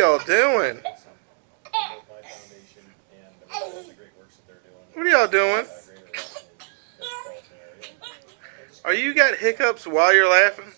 y'all doing? What are y'all doing? Are you got hiccups while you're laughing?